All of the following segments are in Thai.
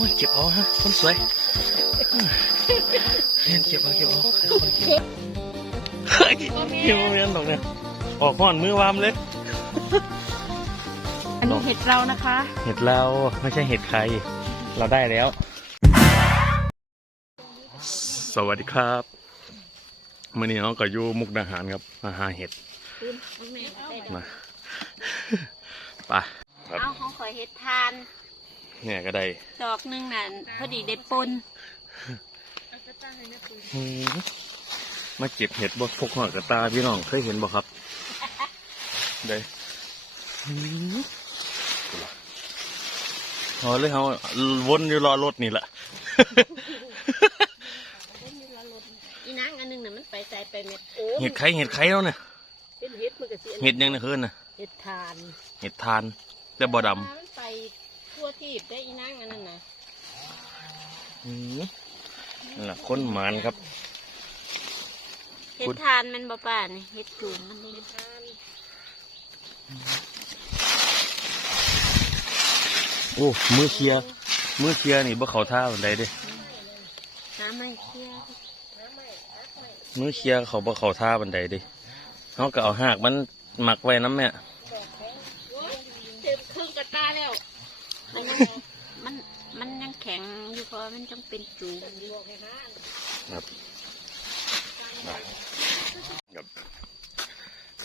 โอ้ยเก็บเอาฮะคนสวยเรียนเก็บเอาเก็บเอาคนเก็บเฮ้ยเก็บเอาเรียนตรงเนี้ยออกห่อนมือวามเลยอันนี้เห็ดเรานะคะ เห็ดเราไม่ใช่เห็ดใคร เราได้แล้ว สวัสดีครับมื่อนี้เราก็อยู่มุกดาหารครับมาหาเห็ดมาไปครับเอาของขอยเห็ดทาน เนี่ยก็ได้ดอกหนึงน่ะพอดีได้ปนหืมมาเก็บเห็ดบดพกหอกระตาพี่น้องเคยเห็นบ่ครับได้หืมเอาเลยเขาวนอยู่รอรถนี่แหละอีนางอันหนึงน่ะมันไปใส่ไปเม็ดโอ้เห็ดไข่เห็ดไข่แล้วเนี่ยเป็นเห็ดมันก็สิเห็ดยังนะเฮือนน่ะเห็ดทาน เห็ดทานแต่บ่ดมั นไปทั่วทีบได้อีนางอันนั้นน่ะำหืมนั่นแหละคนหมานครับเห็ดทานมันบ่ป่านี่เห็ดถุงมันนี่ทานโอ้มือเคลียร์มือเคลียร์นี่บ่เขาท่าบันไดเด้น้ำไม่เคี่ยวมือเคลียร์เขาบ่เขาท่าบันไดเด้เขาก็เอาหากมันหมักไว้น้ำแม่ เต็มครึ่งกระตาแล้วมันยังมันมันยังแข็งอยู่เพราะ มันจังเป็นจูงครับครับ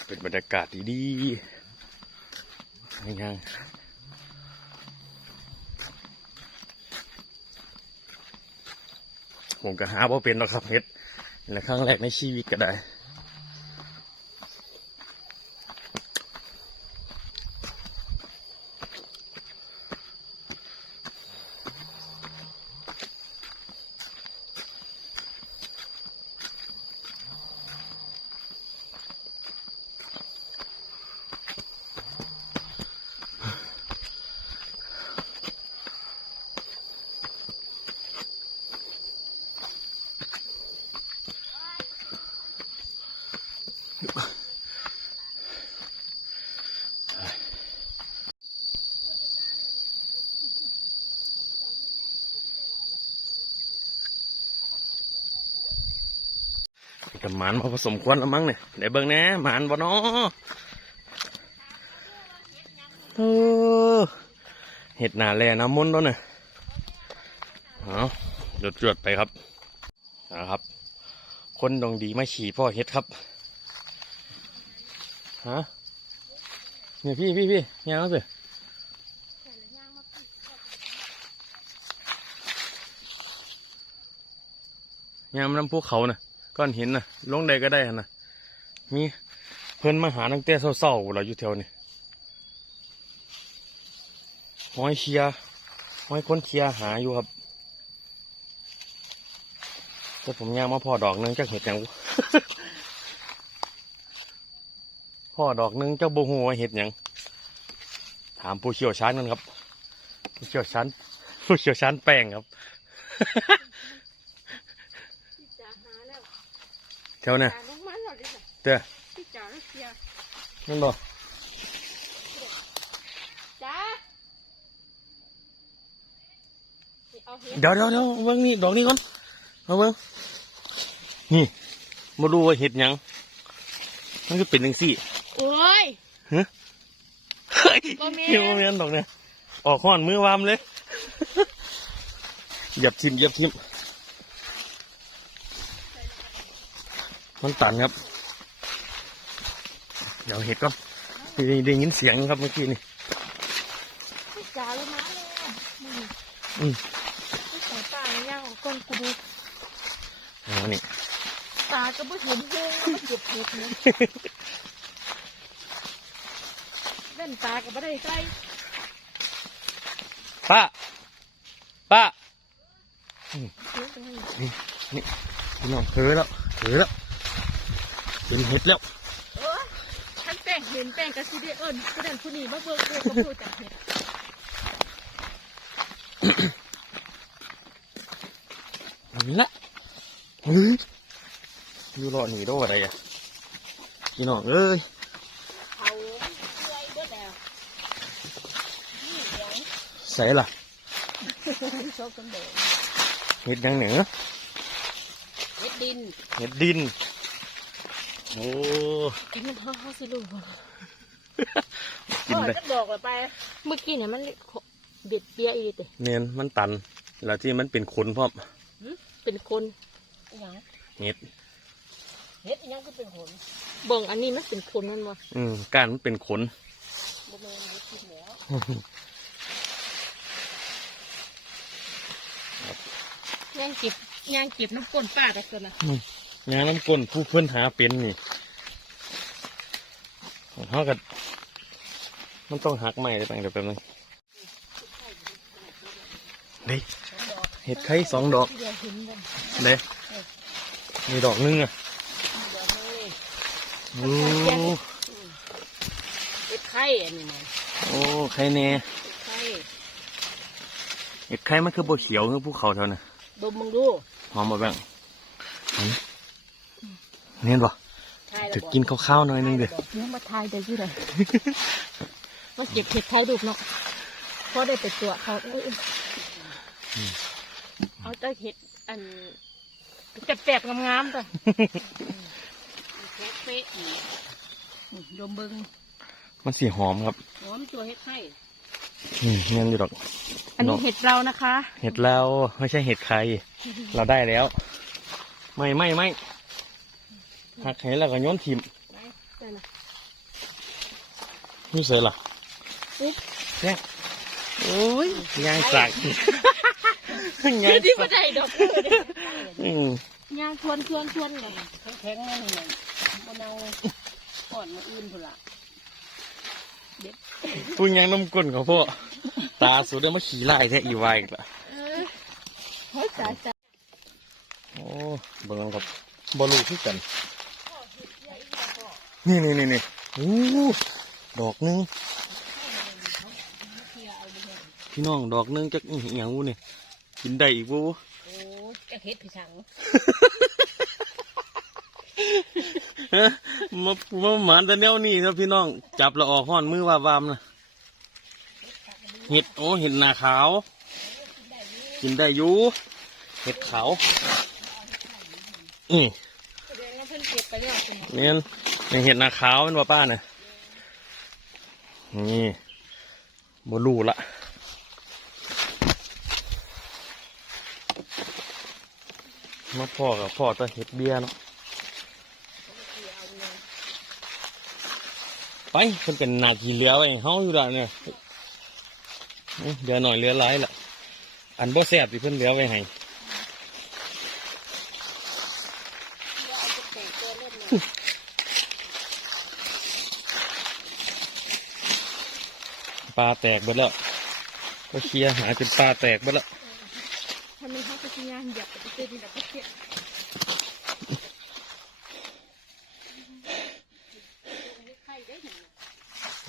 เป็นบรรยากาศดีๆง่ายๆผมก็หาว่าเป็นหรอกครับเฮ็ดนี่และครั้งแรกในชีวิตก็ได้ หมานมาผสมควรแล้วมั้งเนี่ยเดี๋ยวเบิ่งแน่หมานบ่เนาะเออเห็ดหนาแลน้ำมนต์แล้วเนี่ยเอาหยดจวดๆไปครับนะครับ คนดวงดีไม่ขี่พ่อเห็ดครับฮะเนี่ยพี่พี่พี่ยังเอาสิยังมันน้ำภูเขาน่ะ ก้อนหินนะลงใดก็ได้นะมีเพิ่นมาหาตั้งแต่เศร้าๆเราอยู่แถวนี้ห้อยเชียห้อยคนเชียหาอยู่ครับแต่ผมย่างมาพอดอกหนึงจักเห็ดหยังพ่อดอกหนึงเจ้าโบหัวเห็ดหยังถามผู้เชี่ยวชาญกันครับ ผู้เชี่ยวชาญผู้เชี่ยวชาญแป้งครับ พี่จ๋าหาแล้ว แถวเนี่ยจ๋าลงมาแล้วดิจ้ะเด้อพี่จ๋าแล้วเสียนั่นบ่จ๋าเอาเห็ดเดี๋ยวเดี๋ยวเดี๋ยวเบิ่งนี่ดอกนี้ก่อนเอาเบิ่งนี่มาดูว่าเห็ดหยังมันก็เป็นจังซี่โอ้ยเฮ้ยบ่แม่นเดี๋ยวบ่แม่นดอกเนี่ยออกข้อนมือวามเลยเหยับทิมเหยับทิม มันตันครับ เดี๋ยวเห็ดก่อนได้ได้ยินเสียงครับเมื่อกี้นี่พี่จ๋าแล้วมาแล้วนี่อืมพี่จ๋าตาย่างออกก้นกูดูเอานี่ตาก็บ่เห็นเฮงแล้วมันเก็บเห็ดนะเล่นตาก็บ่ได้ใส่ป้าป้าเดี๋ยวจะให้พี่น้องเผลอแล้วเผลอแล้ว เป็นเห็ดแล้วเออท่านแป้งเห็นแป้งก็สิได้เอิ้นผู้นั้นผู้นี้มาเบิ่งเบิ่งก็บ่รู้จักเห็ดนี่ละเฮ้ยอยู่รอหนีโดดอะไรอะพี่น้องเอ้ยเขาเปื่อยเบิดแล้วนี่เดี๋ยวใส่ล่ะชอบกันเด็กเห็ดหยังเหนือเฮ็ดดินเห็ดดิน โอ้กินมันห่อห่อสิลูกกินได้ก็ดอกละไป เมื่อกี้เนี่ยมันเบ็ดเปียอีแต่เนียนมันตัน แล้วที่มันเป็นขนพร้อมเป็นคนยังเห็ดเฮ็ดยังก็เป็นคนบ่งอันนี้มันเป็นคนนั่นวะอืมก้านมันเป็นขนบ่แม่นเฮ็ดกินแล้วย่างเก็บย่างเก็บน้ำก้นป้าแต่คนน่ะ งานน้ำก้นผู้เพื่อนหาเป็นนี่เขากัมันต้องหักใหม่ได้ไปเดี๋ยวแป๊บนึงเด้เห็ดไข่สองดอกที่เราเห็นกันเด้มีดอกนึงอะดอกนี้โอ้เฮ็ดไข่อันนี้นะโอ้ไข่แน่เฮ็ดไข่เห็ดไข่มันคือบัวเขียวคือภูเขาเท่านั้นดมมึงดูหอมมาแบ่ง เห็นปะทายจะกินข้าวๆหน่อยนึงเด้อเนี่ยมาทายได้ยี่ไรมาเก็บเห็ดไทยดูกเนาะเพราะได้ไปตัวเขาเอ้ยเอาแต่เห็ดอันจะแปบๆงามๆตัวแค่เป๊ะอีกอืมดมเบิงมันสีหอมครับหอมตัวเห็ดไทยอืมเงี้ยอยู่ดอก อันนี้เห็ดเรานะคะ เห็ดแล้วไม่ใช่เห็ดใคร เราได้แล้ว ไม่ไม่ไม่ หักเห็นแล้วก็โย้อนทิมไปได้นะนี่เสือล่ะอุ๊บเนี่ยโอ้ยยางสักยางที่สัไม่กได้ดอกอืมยางชวนชวนชวนกันแข็งๆนั่นนี่มันเอาก่อนมาอื่นพุ่นละพูดยางน้ำก้นของพ่อตาสุดได้มาขี่ไล่แท้อีวายอีกละเออเฮ้ยจ่ายจ่ายโอ้เบิ่งครับบอลูคือกัน นี่นี่นี่นี่โอ้ดอกหนึงพี่น้องดอกหนึงจักอหย่างวูนี่กินได้อีกวูโอ้จะเฮ็ดพี่ชังฮะมามาหมานแต่แนวนี้ครับพี่น้อง จับแล้วออกห้อนมือว่าวามนะเห็ดโอ้เห็ดหนาขาว กินได้อยู่เห็ดขาวนี่แสดงว่าเพิ่นเก็บไปแล้วคุณเนี่ย ยังเห็ดนาขาวเป็นว่าป้าเนี่ยนี่บลูละมาพ่อกับพ่อแตะเห็ดเบี้ยเนาะไปเพิ่นเป็นนากีเหลือไว้ให้เฮาอยู่แล้วเนี่ยนี่เดือหน่อยเหลือหลายละอันบ่แซ่บที่เพิ่นเหลือไว้ให้ ปลาแตกเบิดแล้วก็เคลียร์หาจนปลาแตกเบิดแล้วถ้ามันเขาก็สิงานอยากไปเจอที่ดับเก็บ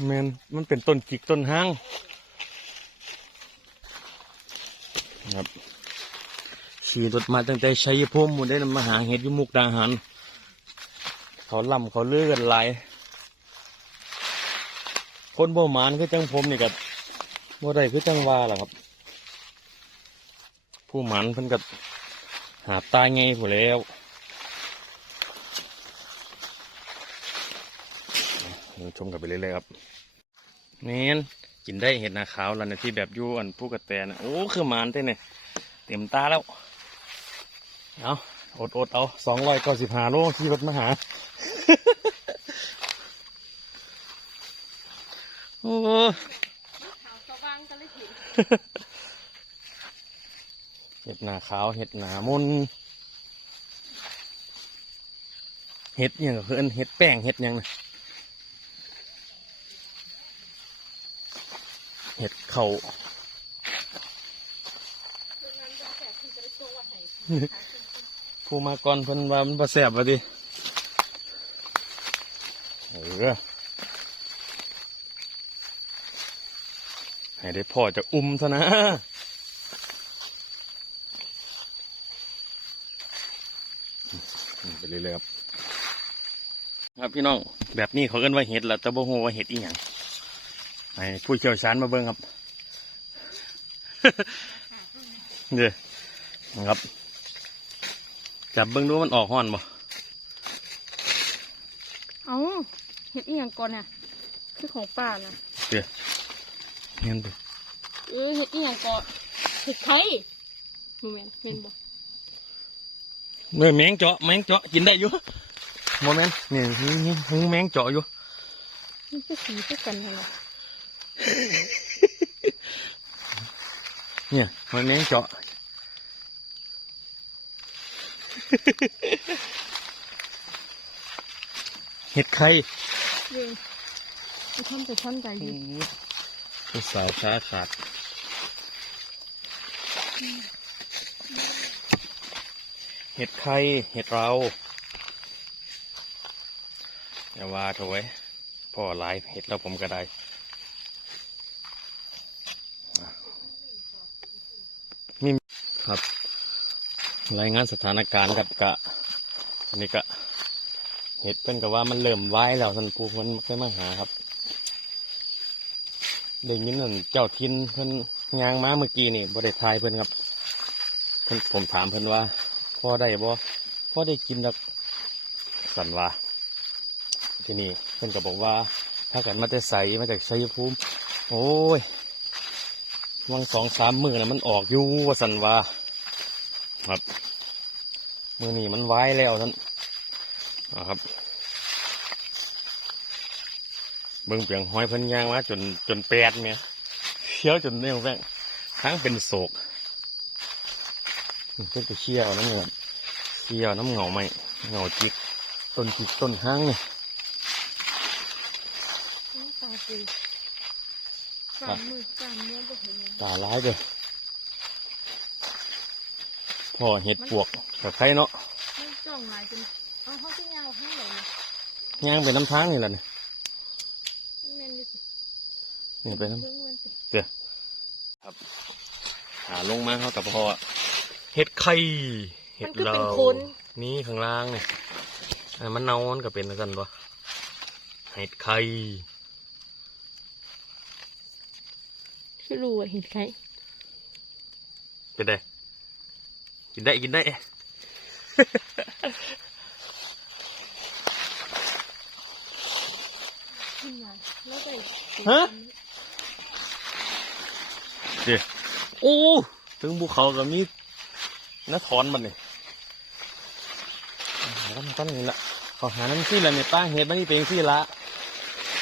แมนมันเป็นต้นจิกต้นห้างครับขี่รถมาตั้งแต่ชัยภูมิหมดได้มาหาเห็ดยุมุกดาหารเขาล่ำเขาเลือกันหลาย คนบ่หมานคือจังผมนี่กับบ่ได้คือจังว่าล่ะครับ ผู้หมันเพิ่นกับหาตายไงผู้แล้วชมกันไปเรื่อยๆครับเน้นกินได้เห็ดนาขาวแล้วนะที่แบบยูอันผู้กระแตนะโอ้คือหมานเต้เนี่ยเต็มตาแล้วเอาอดอดๆเอาสองร้อยเก้าสิบห้าโลขี่รถมาหา โอ้ ขาวสว่างกัน เห็ดหนาขาว เห็ดหนามุนเห็ดเนี่ยงก็คืออันเห็ดแป้งเห็ดหยังนะเห็ดเข่าผู้มาก่อนเพิ่นว่ามันบ่แซ่บว่าดิเออ ให้ได้พ่อจะอุ้มซะนะไปเรื่อยๆครับ ครับพี่น้องแบบนี้เขาเอิ้นว่าเห็ดแล้วแต่บ่ฮู้ว่าเห็ดอีหยังให้ผู้เชี่ยวชาญมาเบิ่งครับเดี๋ยวนะครับ จับเบิ้งดูมันออกห้อนบ่เอ้าเห็ดอีหยังก่อนน่ะคือของป่าน่ะเดี๋ยว เงี้ยดูเออเห็ดอีหยังก่อนเห็ดไข่โมเมนต์เมนบ่เมื่อแมงเจาะแมงเจาะกินได้อยู่โมเมนต์นี่นี่นี่หูแมงเจาะอยู่มันคือสีคือกันเหรอเนี่ยหอยแมงเจาะเห็ดไข่เรื่องมันทำแต่ท่อนใจอยู่ ผู้สาวช้าขาดเห็ดไข่เห็ดเราอย่าว่าโถยพ่อหลายเห็ดแล้วผมก็ได้อะมีครับ รายงานสถานการณ์กับกะอันนี้กะเห็ดเพิ่นก็ว่ามันเริ่มไหวแล้วท่านผู้เพิ่นเคยมาหาครับ เดี๋ยวนี้นั่นเจ้าทินเพิ่นยางม้าเมื่อกี้นี่บ่ได้ทายเพิ่นครับเพิ่นผมถามเพิ่นว่าพ่อได้บ่พ่อได้กินดักสันว่าทีนี้เพิ่นก็บอกว่า ถ้ากันมาแต่ใสมาจากชัยภูมิโอ้ยวังสองสามมือนะมันออกอยู่ว่าสันว่าครับมือนี้มันไว้แล้วท่านครับ เบิ่งเปียงห้อยเพิ่นย่างมาจนจนแปดเมียเชี่ยวจนเนี่ยแม่งทั้งเป็นโศกเพิ่นไปเชี่ยวน้ำเงินเชี่ยวน้ำเหงาไหมเหงาจิกต้นจิกต้นห้างเนี่ยตาตีสามมือสามเนื้อบ่เห็นหยังตาร้ายเลยพ่อเห็ดปวกกับใครเนาะมันจ้องหลายจนเอาเขาที่ยาวให้เลยนะย่างไปน้ำทางนี่แหละเนี่ยแม่นอยู่สิ นี่ไปน้เบิ่งมันสิำครับหาลงมาเขากับพ่อเห็ดไข่เห็มัดนคือเราเป็นคนนี่ข้างล่างเนี่ยอันมันเนามันก็เป็นกันวะเห็ดไข่คือรู้ว่าเห็ดไข่เป็นไงกินได้กินได้ขึ้นมาแล้วไปฮะ เดี๋ยวโอ้ ถึงภูเขาก็มีน้าถอนมันนี่แล้วมันก็นี่ละเขาหาน้ำซี่ละเนี่ยป้าเห็ดมันนี่เป็นซี่ละ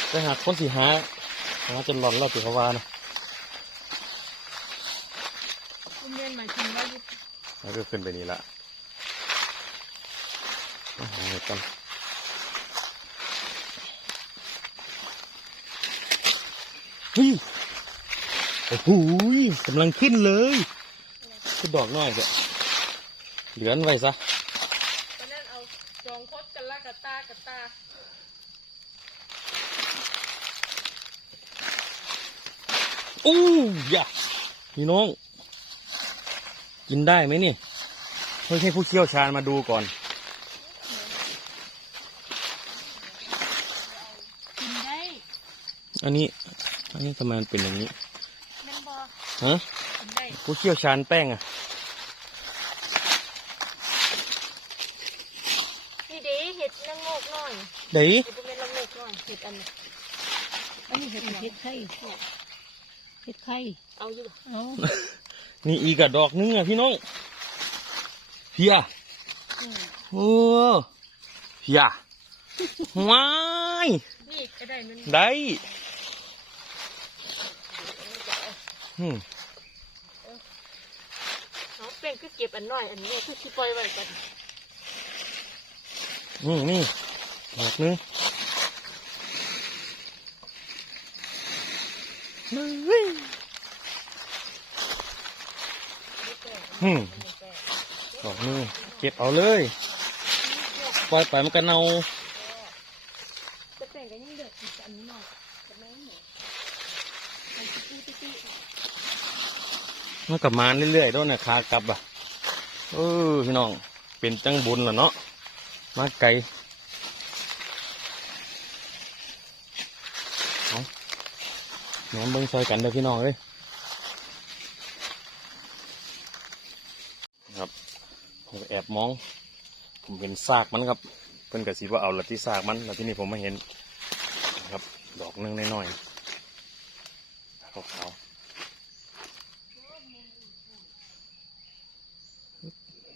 ไปหาคนสิหาหาจนหลอนแล้วติเขาว่านะคุณเรียนหมายถึงว่าอยู่แล้วก็ขึ้นไปนี่ละมาหาเห็ดกันเฮ้ย โอ้โหกำลังขึ้นเลยก็ดอกน้อยเถอะเหลือนไว้ซะตอนนั้นเอาจองคดกันละกับตากับตาอู้ยะพี่น้อง กินได้ไหมเนี่ยไม่ใช่ผู้เชี่ยวชาญมาดูก่อน กินได้ อันนี้ อันนี้ทำไมมันเป็นอย่างนี้แม่นบ่ ฮะกินได้ผู้เชี่ยวชาญแป้งอะนี่เด้เห็ดละโงกหน่อยเดี๋ยวเห็ดเป็นละโงกหน่อยเห็ดอันนี้อันนี้เห็ดหยังเห็ดไข่เห็ดไข่เอาอยู่เอานี่อีกอะดอกนึงอะพี่น้องเพียอืมโอ้เพียว้ายนี่ก็ได้มัน ได้ อืมเอาเป็นก็เก็บอันน้อยอันนี้คือสิปล่อยไว้กันนี่นี่ดอกนึงอืมดอกนึงเก็บเอาเลยปล่อยไปมันก็เนาจะเป็นกันยังเดือดอีกอันนี้หน่อยจะไม่เหนียวมันตื้อตื้อ มันกลับมาเรื่อยๆด้วยนะคากลับอะเออพี่น้องเป็นจังบุญละเนาะมาไกลเอาแหนมเบิ้งซอยกันเด้อพี่น้องเอ้ยครับผมแอบมอง ผมเห็นซากมันครับ เพิ่นกระสีว่าเอาละที่ซากมันแล้วที่นี่ผมมาเห็นครับ ดอกนึงน้อยๆขาวๆ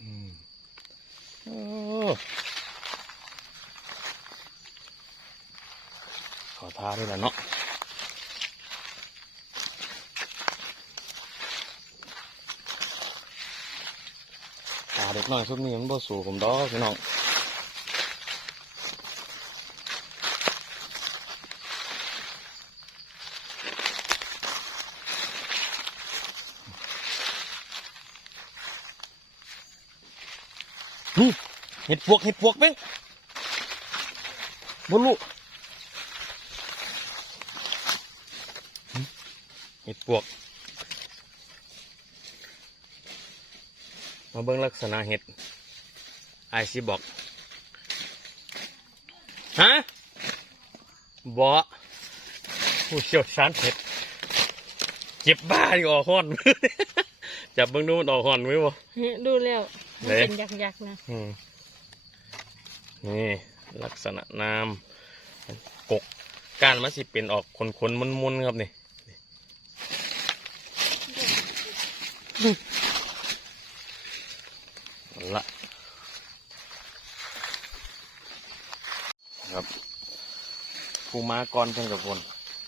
อืมโอ้ขอทาด้วยนะเนาะตาเด็กน้อยชุดนี้มันบ่สูผมดอกพี่น้องเห็ดปวกเห็ดปวกเบ้งบนลูก ห็ดปวก มาเบิ่งลักษณะเห็ดไอซีบอกฮะบอผู้เชี่ยวชาญเห็ดเจ็บบ้าอยู่ออกห่อน จับเบิ่งดูมันออกห่อนไหมบ่ดูแล้วมันไหนเป็นยักษ์ๆนะอืมนี่ลักษณะน้ำกกการมันสิเป็นออกขนๆมุนๆครับนี่เอาละครับ ผู้มากรเพิ่นกับคน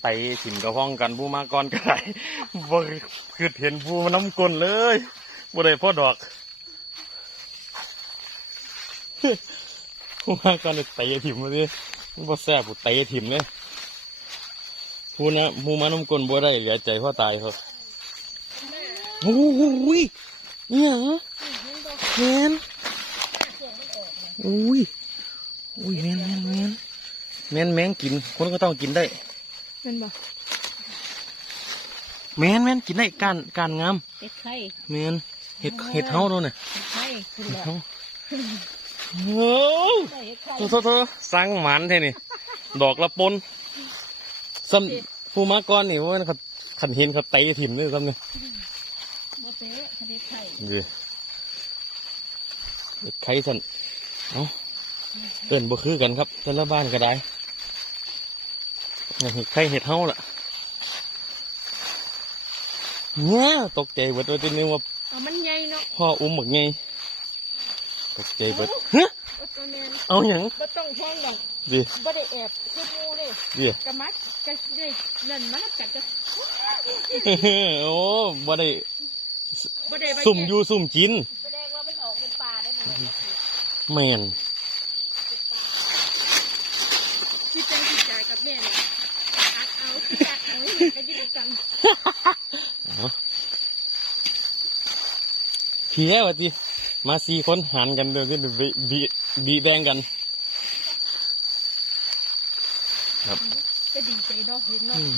ไตถิ่มกระพ้องกันผู้มากรก็ได้บ่คือเห็นผู้มาน้ำกลนเลยบ่ได้พ่อดอกผู้มากรเลยเตถิ่มมาดิมันบ่แซ่บผู้เตถิ่มเลยผู้นะผู้มาน้ำกลนบ่ได้เหลือใจพ่อตายครับโอ้โหยอหยังแมนอุ้ยอุ้ยแมนแมนแมน แมนแมงกิน คนก็ต้องกินได้เป็นบ่แมนแมนกินได้การการงามเห็ดไข่แมนเห็ดเห็ดเฮาโดนน่ะเห็ดไข่คุณเห็ดละเฮาโอ้ได้เห็ดไข่โทษโทษโทษสร้างหมันแท้นี่ดอกละปนซ้ำผู้มาก่อนนี่ว่าเขาขันเห็นเขาเตะถิ่มเลยซ้ำเนี่ยบ่เตะเห็ดไข่เว้ยเห็ดไข่สันเอ้าเอินบ่คือกันครับแต่ละบ้านก็ได้ อย่างเห็ดไข่เห็ดเฮาล่ะเนี่ยตกใจเบิดว่าที่นึกว่าเอามันใหญ่เนาะพ่ออุ้มหมกไงตกใจเบิดฮะโอ้ตัวแมนเอาอย่างบ่ต้องท้องดอกดิ บ่ได้แอบคืองูเด้ดิกระมัดกระได้นั่นมันกัดจะโอ้บ่ได้บ่ได้ไปสุ่มอยู่สุ่มกินแสดงว่ามันออกเป็นป่าได้บ่แม่นที่ใจที่ใจกับแม่เนี่ย ผีแล้ววะจีมาสี่คนหันกันเดินที่บีบีบีแบ่งกันก็ดีใจเนาะเห็นเนาะอืม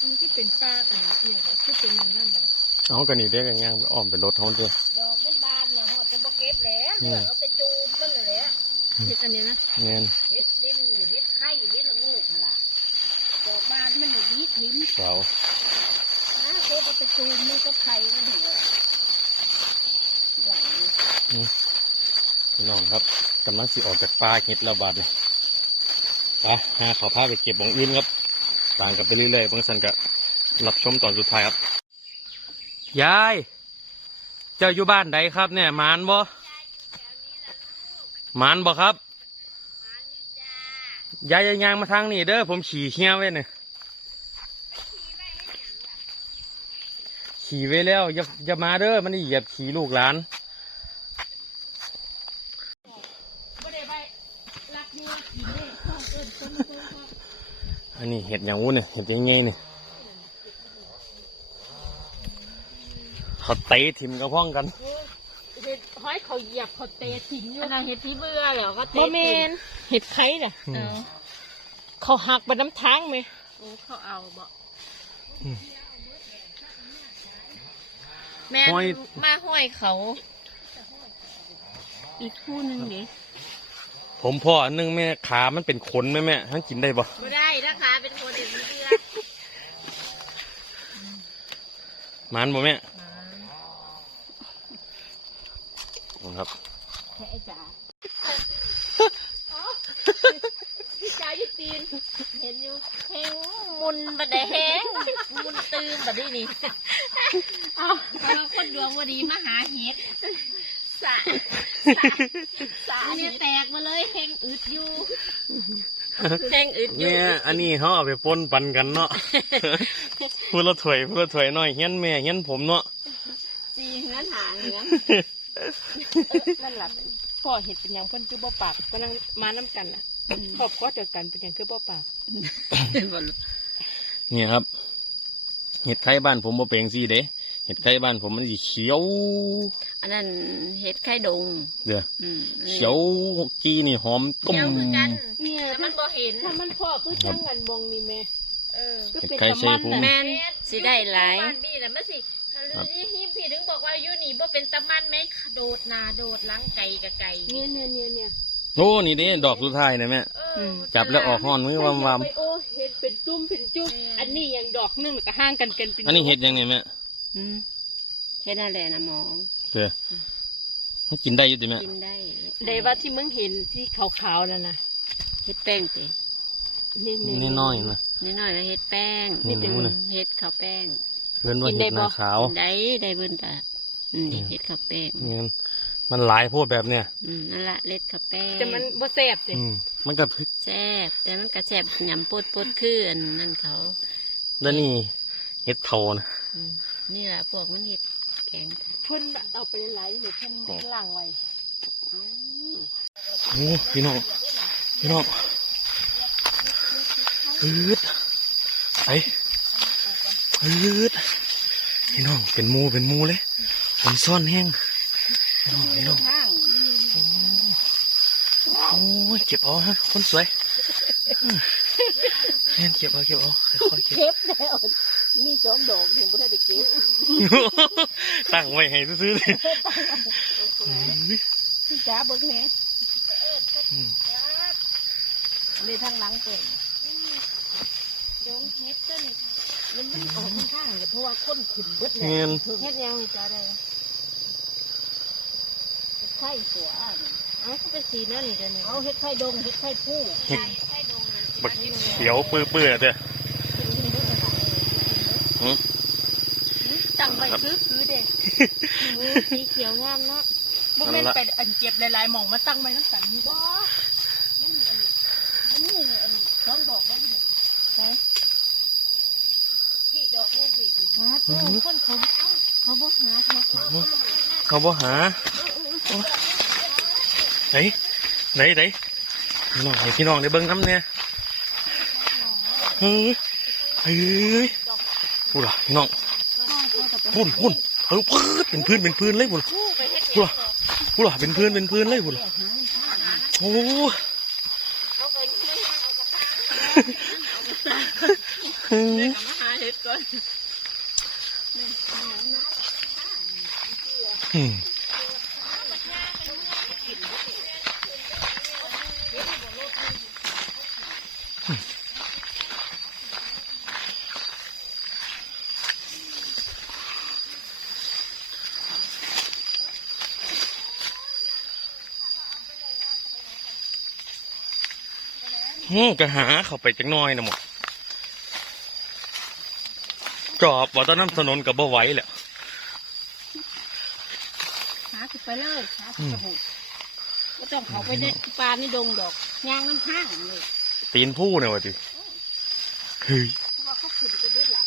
มันที่เป็นป้าอันเอียงก็คือเป็นนั่นนั่นบ่ล่ะเอากันนี่ได้กันย่างอ้อมไปรถเขาเด้อดอกมันบานเนี่ยหอดจะบ่เก็บแล้วอืมเดี๋ยวเอาไป เห็ดอันนี้นะแม่นเฮ็ดดินเฮ็ดไข่เฮ็ดละงูกหั่นล่ะดอกบานมันน่ะดีทิ้งสาวนะเก็บเอาไปจูบมันก็ไข่มันหัวหลังพี่น้องครับกำลังสิออกจากป่าเห็ดระบาดเลยไปหาเขาพาไปเก็บของอื่นครับต่างกันไปเรื่อยๆบางสันก็รับชมตอนสุดท้ายครับ ยาย เจ้าอยู่บ้านใดครับเนี่ยหมานบ่ หมานบ่ครับยายยางมาทางนี้เด้อผมขี่เหี้ยไว้เนี่ยขี่ไว้แล้วอย่าอย่ามาเด้อมันเหยียบขี่ลูกหลานอันนี้เห็ดอย่างวุ้นเนี่ยเห็ดยังไงเนี่ยเขาเตะทิมกระพ้องกัน ยเขาเหยียบเขาเตะทิ้งอยู่นนั้เห็ดที่เบื่อแล้วเขาเตะบ่มนเห็ดไข่น่ะอืมเขาหักไปน้ำทางไหมโอ้เขาเอาบ่แม่ห้อย มาห้อยเขา อีกคู่หนึงดิผมพ่ออันนึงแม่ขามันเป็นขนไหมแม่ทั้งกินได้บ่ไม่ได้นะคะเป็นขนเด็กเบื่อ หมันบ่แม่ มาขอบคุณครับแค่ไอ้จ๋าพี่จ๋าอยู่ตีน เห็นอยู่แหงมุนบัดได้แหงมุนตืมบัดนี้นี่เอาเอาคนดวงวันดีมาหาเห็ดสะสะอันนี้นี่แตกมาเลยเพลงอึดอยู่แหงอึดอยู่เนี่ยอันนี้เขาเอาไปปนปันกันเนาะพูดละถวยพูดละถวยหน่อยเฮียนแม่เฮียนผมเนาะจีเหือนหาเหือน นั่นแหละพ่อเห็ดเป็นหยังเพิ่นคือบ่ปากก็นั่งมาน้ำกันน่ะครอบครัวเดียวกันเป็นหยังคือบ่ปากเนี่ยครับ เห็ดไข่บ้านผมบ่เป็นสีเด้เห็ดไข่บ้านผมมันสีเขียว อันนั้นเห็ดไข่ดงเด้ออืมเขียวจีนี่หอมต้ม เขียวคือกันเนี่ยแต่มันบ่เห็น ถ้ามันพ่อคือจังกันบงนี่แม่เออ ก็เห็ดเป็นไข่ตะใส่มันพุงน่ะ แม่นสิได้หลาย บ้านบี้น่ะมันสิ นี่พี่ถึงบอกว่าอยู่นี่บ่เป็นตะมันแม่งโดดหนาโดดหลังไก่กับไก่เนี่ยเนี่ยเนี่ยเนี่ยโอ้นี่เด้ดอกสุดท้ายนะแม่เออจับแล้วออกห้อนมือวามวามไปโอ้เห็ดเป็นจุ่มเป็นจุ่มอันนี้ยังดอกหนึงก็ห่างกันกันเป็นอันนี้เห็ดยังไงแม่อืมเห็ดอะไรนะหมอเด้อมันกินได้อยู่ติแม่กินได้ได้ว่าที่มึงเห็นที่ขาวๆนั่นน่ะเห็ดแป้งตินี่นี่น้อยๆนะ นิดหน่อยก็เห็ดแป้งนี่หนูน่ะเห็ดข้าวแป้ง เพื่อนว่าเห็ดหน้าขาวได้ได้เบิ่นตาอืมนี่เห็ดข้าวแป้งเนี่ยมันหลายโพดแบบเนี้ยอืมนั่นละเล็ดข้าวแป้งแต่มันบ่แซ่บสิอืมมันก็แซ่บแต่มันก็แซ่บหยำปดปดๆคืออันนั่นเขา แล้วนี่เห็ดเทานะอืมนี่แหละพวกมันเห็ดแข็งค่ะเพิ่นเอาไปหลายๆนี่เพิ่นล้างไว้อ๋อโอ้พี่น้องพี่น้องอืดไป อืดพี่น้องเป็นหมูเป็นหมูเลยผมซ่อนแห้งพี่น้องพี่น้องทางโอ้ยเก็บเอาฮะคนสวยเห็นเก็บเอาเก็บเอาค่อยๆเก็บเก็บแล้วมีสองดอกยังบ่ได้เก็บตั้งไว้ให้ซื้อๆเลยจ้าเบิ่งแหน่อืมในทางหลังเปิดยงเฮ็ดต้น มันมันออกข้างๆเลยเพราะว่าคนขึ้นเบิดเลยเงิน เฮ็ดยังจ้าได้ไข่สัวนี่เอาก็เป็นสีนั่นนี่เดี๋ยวนี้เอาเฮ็ดไข่ดงเฮ็ดไข่ผู้เห็ดบักเขียวปื้อๆเด้อตั้งไว้ซื้อซื้อเด็กสีเขียวงามเนาะบ่แม่นไปอันเจ็บหลายๆหม่องมาตั้งไว้ทั้งสันนี่บ่ อันนี้อันสองดอกได้ไหมใช่พี่ดอกนี่สิหาตัว คนเขาเขาบ่หาเขาเขาบ่หาไหนไหนไหนพี่น้องให้พี่น้องได้เบิ่งน้ำเนี่ยเฮ้ยเฮ้ยพูดล่ะพี่น้องพุ่นพุ่นเออพื้นเป็นพื้นเป็นพื้นเลยพุ่นผู้ไปเฮ็ดพูดล่ะพูดล่ะเป็นพื้นเป็นพื้นเลยพุ่นล่ะโอ้เอา กระตาเฮ้ยมาหาเฮ็ดก่อนอืมอืมก็หาเข้าไปจักหน้อยนะหมด จอบว่าตอนนั้นถนนกับบ่ไหวแหละหาขึ้นไปเลยหาขึ้นไปหูบ่ต้องเขาไปในปลาในดงดอกย่างน้ำห้างเลยตีนผู้เนี่ยวะจิเฮ้ยเพราะว่าเขาขึ้นไปเบิดล่ะ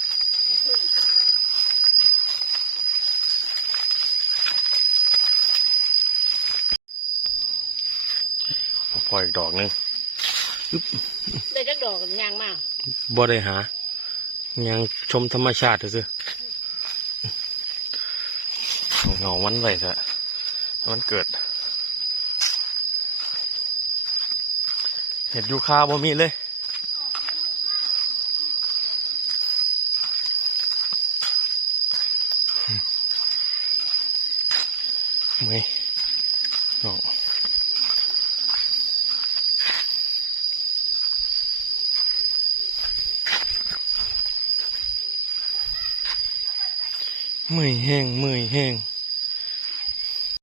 พออีกดอกหนึงได้จักดอกกันย่างมากบ่ได้หา ยังชมธรรมชาติซื่อเหงามันไว้ซะให้มันเกิด เห็ดยูคาบ่มีเลย มื่อยแห้งเมื่อยแห้ง